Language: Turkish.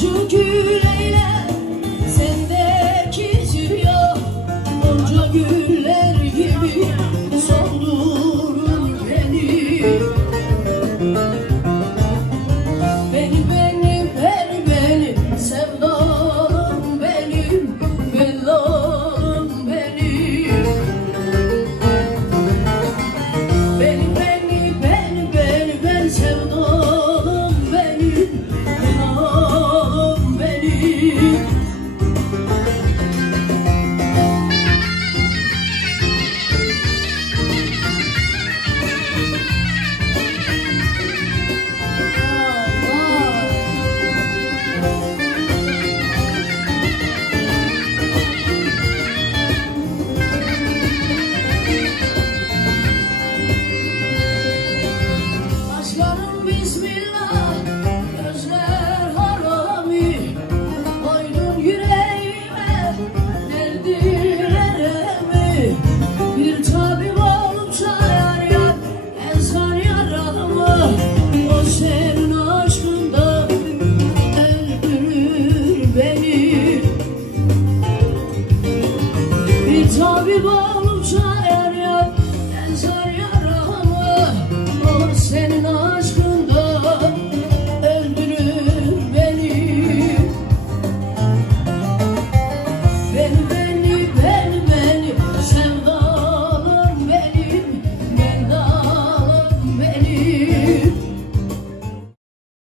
Şu gül eyle sendeki ziya, onca güller gibi soldurun beni. Beni sevdalım benim, bellalım benim. Beni sevdalım benim, bellalım benim. Başlarım bismillah, gözler harami, koydum yüreğime derdi veremi. Bir tabip olsa yar yar ensar yaramı, o senin aşkından öldürür beni. Bir tabip